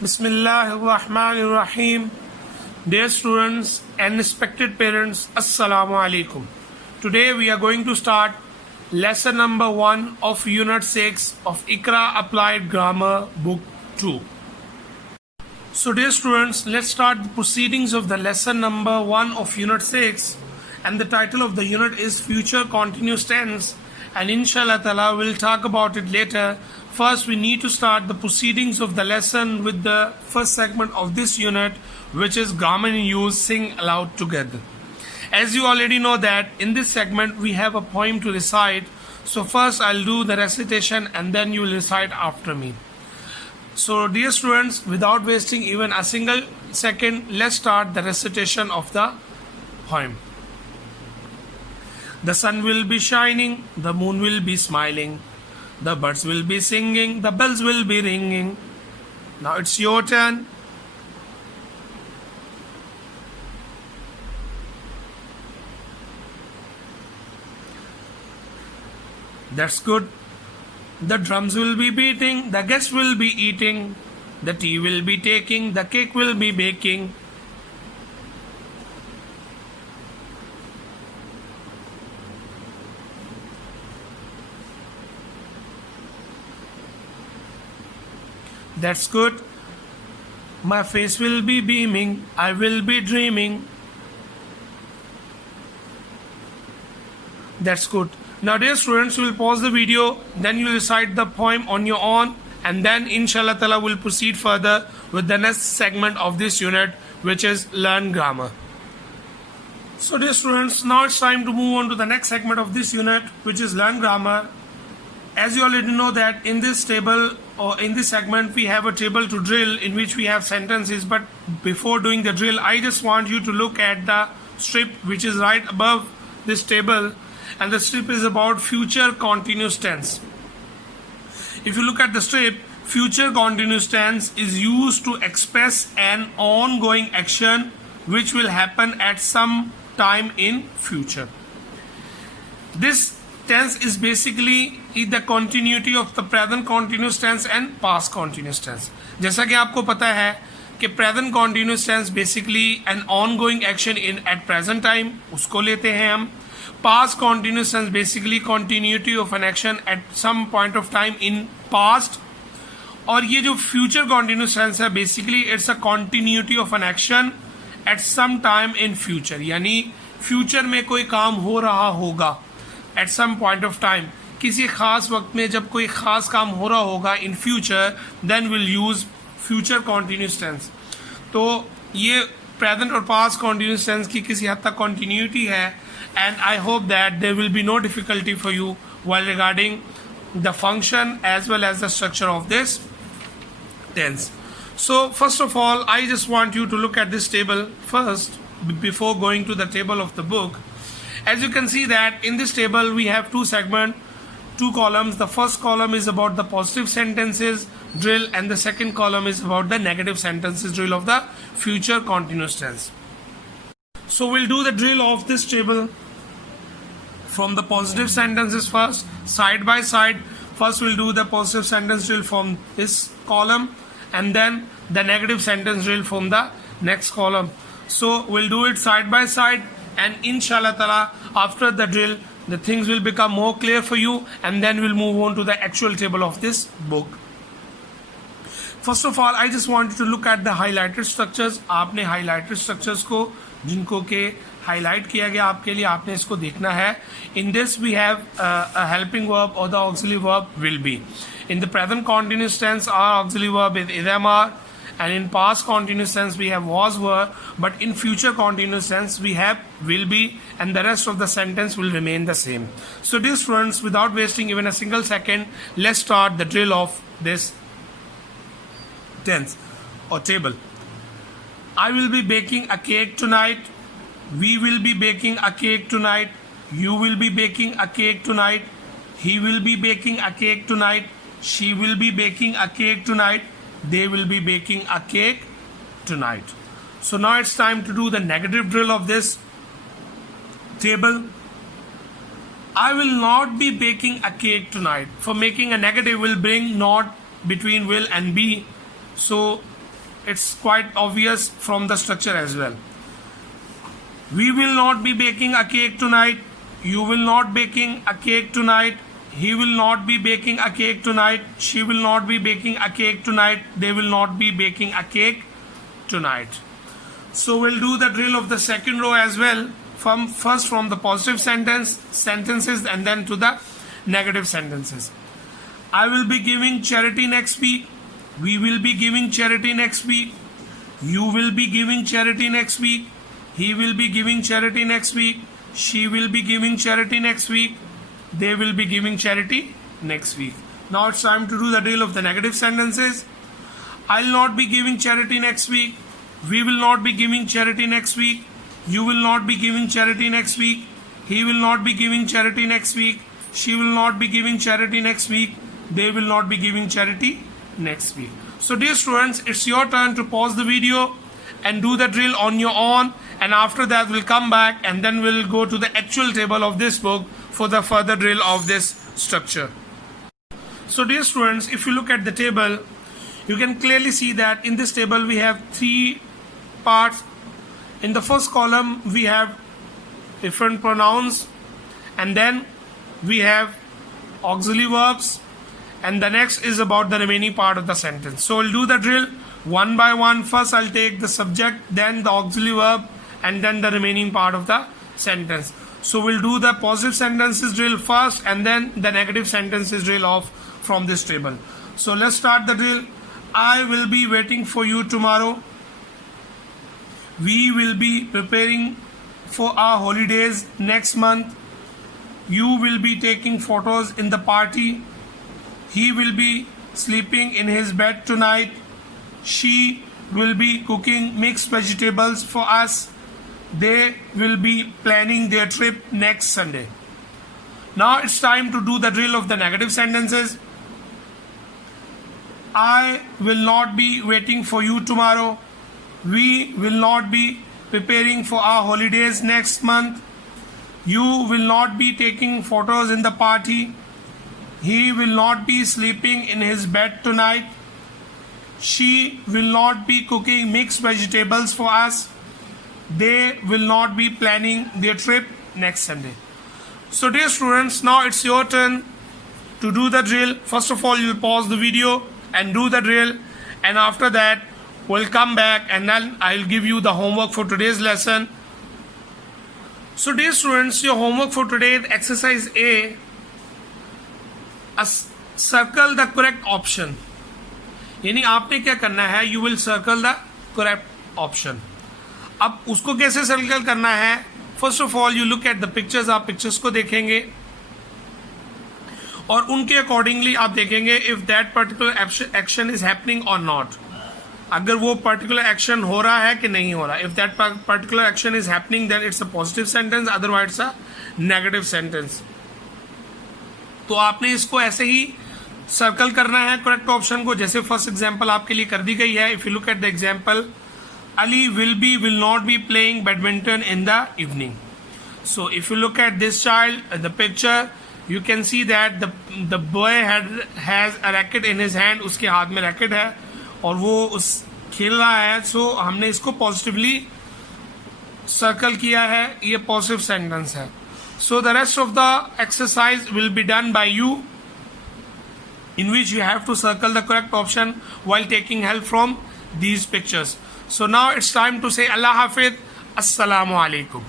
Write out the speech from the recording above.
Bismillahirrahmanirrahim. Dear students and respected parents, Assalamu alaikum. Today we are going to start lesson number 1 of Unit 6 of Iqra Applied Grammar Book 2. So dear students, let's start the proceedings of the lesson number 1 of Unit 6, and the title of the unit is Future Continuous Tense, and inshallah ta'ala we'll talk about it later. First we need to start the proceedings of the lesson with the first segment of this unit, which is grammar in use, sing aloud together. As you already know that in this segment we have a poem to recite, so first I'll do the recitation and then you will recite after me. So dear students, without wasting even a single second, let's start the recitation of the poem. The sun will be shining, the moon will be smiling, the birds will be singing, the bells will be ringing. Now it's your turn. That's good. The drums will be beating, the guests will be eating, the tea will be taking, the cake will be baking. That's good. My face will be beaming, I will be dreaming. That's good. Now dear students, you will pause the video, then you will recite the poem on your own, and then inshallah ta'ala will proceed further with the next segment of this unit, which is Learn Grammar. So dear students, now it's time to move on to the next segment of this unit, which is Learn Grammar. As you already know that in this table or in this segment we have a table to drill in which we have sentences, but before doing the drill I just want you to look at the strip which is right above this table, and the strip is about future continuous tense. If you look at the strip, future continuous tense is used to express an ongoing action which will happen at some time in future. This tense is basically the continuity of the present continuous tense and past continuous tense. जैसा कि आपको पता है कि present continuous tense basically an ongoing action in at present time, उसको लेते हैं हम. Past continuous tense basically continuity of an action at some point of time in past. और ये जो future continuous tense है basically it's a continuity of an action at some time in future. यानी future में कोई काम हो रहा होगा at some point of time, किसी खास वक्त में जब कोई खास काम हो रहा होगा in future, then we'll use future continuous tense. तो ये present और past continuous tense की किसी हद तक continuity है, and I hope that there will be no difficulty for you while regarding the function as well as the structure of this tense. So first of all, I just want you to look at this table first before going to the table of the book. As you can see that in this table we have two segments, two columns. The first column is about the positive sentences drill, and the second column is about the negative sentences drill of the future continuous tense. So we'll do the drill of this table from the positive sentences first, side by side. First we'll do the positive sentence drill from this column, and then the negative sentence drill from the next column. So we'll do it side by side, and inshallah ta'ala after the drill the things will become more clear for you, and then we'll move on to the actual table of this book. First of all, I just want you to look at the highlighted structures. आपने highlighted structures को जिनको के highlight किया गया आपके लिए, आपने इसको देखना है. In this we have a helping verb or the auxiliary verb will be. In the present continuous tense our auxiliary verb is idamar, and in past continuous tense we have was were, but in future continuous tense we have will be, and the rest of the sentence will remain the same. So dear students, without wasting even a single second, let's start the drill of this tense or table. I will be baking a cake tonight. We will be baking a cake tonight. You will be baking a cake tonight. He will be baking a cake tonight. She will be baking a cake tonight. They will be baking a cake tonight. So now it's time to do the negative drill of this table. I will not be baking a cake tonight. For making a negative will bring not between will and be. So it's quite obvious from the structure as well. We will not be baking a cake tonight. You will not baking a cake tonight. He will not be baking a cake tonight. She will not be baking a cake tonight. They will not be baking a cake tonight. So we'll do the drill of the second row as well. First from the positive sentences and then to the negative sentences. I will be giving charity next week. We will be giving charity next week. You will be giving charity next week. He will be giving charity next week. She will be giving charity next week. They will be giving charity next week. Now it's time to do the drill of the negative sentences. I'll not be giving charity next week. We will not be giving charity next week. You will not be giving charity next week. He will not be giving charity next week. She will not be giving charity next week. They will not be giving charity next week. So dear students, it's your turn to pause the video and do the drill on your own, and after that we'll come back and then we'll go to the actual table of this book for the further drill of this structure. So dear students, if you look at the table, you can clearly see that in this table we have three parts. In the first column we have different pronouns, and then we have auxiliary verbs, and the next is about the remaining part of the sentence. So we'll do the drill one by one. First I'll take the subject, then the auxiliary verb, and then the remaining part of the sentence. So we'll do the positive sentences drill first and then the negative sentences drill off from this table. So let's start the drill. I will be waiting for you tomorrow. We will be preparing for our holidays next month. You will be taking photos in the party. He will be sleeping in his bed tonight. She will be cooking mixed vegetables for us. They will be planning their trip next Sunday. Now it's time to do the drill of the negative sentences. I will not be waiting for you tomorrow. We will not be preparing for our holidays next month. You will not be taking photos in the party. He will not be sleeping in his bed tonight. She will not be cooking mixed vegetables for us. They will not be planning their trip next Sunday. So dear students, now it's your turn to do the drill. First of all, you'll pause the video and do the drill, and after that we'll come back and then I'll give you the homework for today's lesson. So dear students, your homework for today is exercise A. Circle the correct option. यानी आपने क्या करना है, you will circle the correct option. अब उसको कैसे circle करना है? First of all you look at the pictures. आप पिक्चर्स को देखेंगे और उनके अकॉर्डिंगली आप देखेंगे if that particular action is happening और नॉट. अगर वो पर्टिकुलर एक्शन हो रहा है कि नहीं हो रहा. If that particular action is happening then it's a positive sentence, otherwise it's a negative sentence. तो आपने इसको ऐसे ही सर्कल करना है करेक्ट ऑप्शन को, जैसे फर्स्ट एग्जांपल आपके लिए कर दी गई है. If you look at the example, Ali will not be playing badminton in the evening. So if you look at this child, the picture, you can see that the boy has a racket in his hand. उसके हाथ में racket है और वो खेल रहा है. So हमने इसको पॉजिटिवली सर्कल किया है, ये पॉजिटिव सेंटेंस है. So the rest of the exercise will be done by you, in which you have to circle the correct option while taking help from these pictures. So now it's time to say Allah Hafiz. Assalamu alaikum.